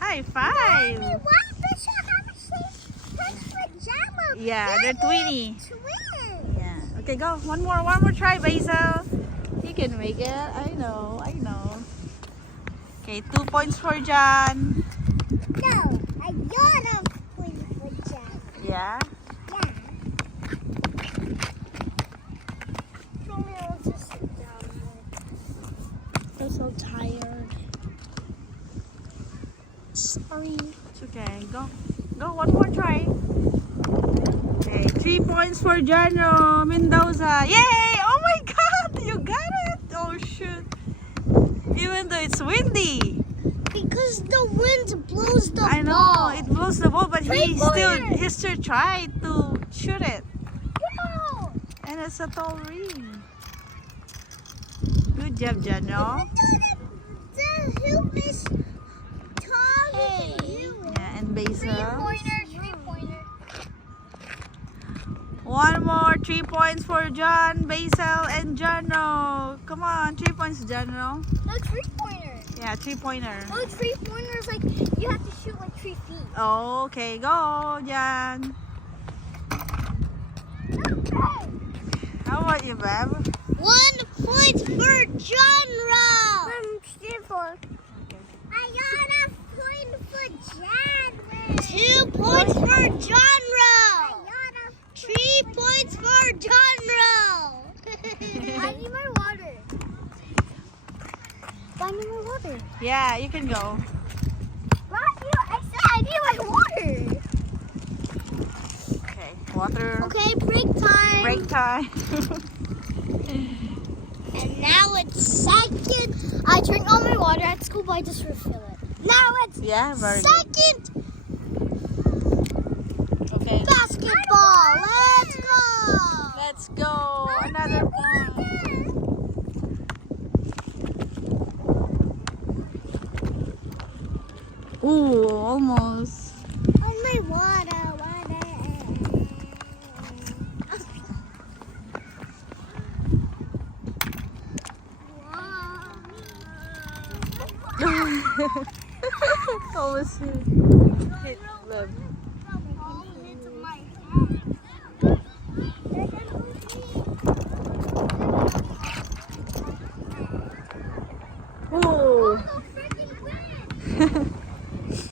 High five. Mommy, why does she have a same pajama? Yeah, they're twinny. Twins. Yeah. Okay, go. One more try, Basil. You can make it. I know. Okay, 2 points for John. No, I got a twin pajama. Yeah. Yeah. Mommy, I'll just sit down. I'm so tired. Sorry. It's okay. Go. One more try. Okay, 3 points for Jano Mendoza. Yay! Oh my God, you got it. Oh shoot. Even though it's windy. Because the wind blows the I know ball. it blows the ball, but he Three-pointer. still tried to shoot it. Go. And it's a tall ring. Good job, Jano. The hoop is taller than you. Yeah, and Basil. Three-pointer. One more 3 points for John, Basil, and Jano. Come on, 3 points, Jano. No, three-pointer. Yeah, 3-pointer. No, three-pointer is like, you have to shoot like 3 feet. Oh, okay, go, Jan. How about you, Bev? 1 point for John Rowe. I'm still for. I got a point for John. 2 points for John Rowe. 3 points for John Rowe. I need my water. I need my water. Yeah, you can go. I said I need my water. Okay, water. Okay, break time. Break time. And now it's second. I drink all my water at school, but I just refill it. Now it's Yeah, very good. second Okay. basketball. Let's go. Let's go. Another point. Ooh, almost. On my water. Almost hit the Ooh.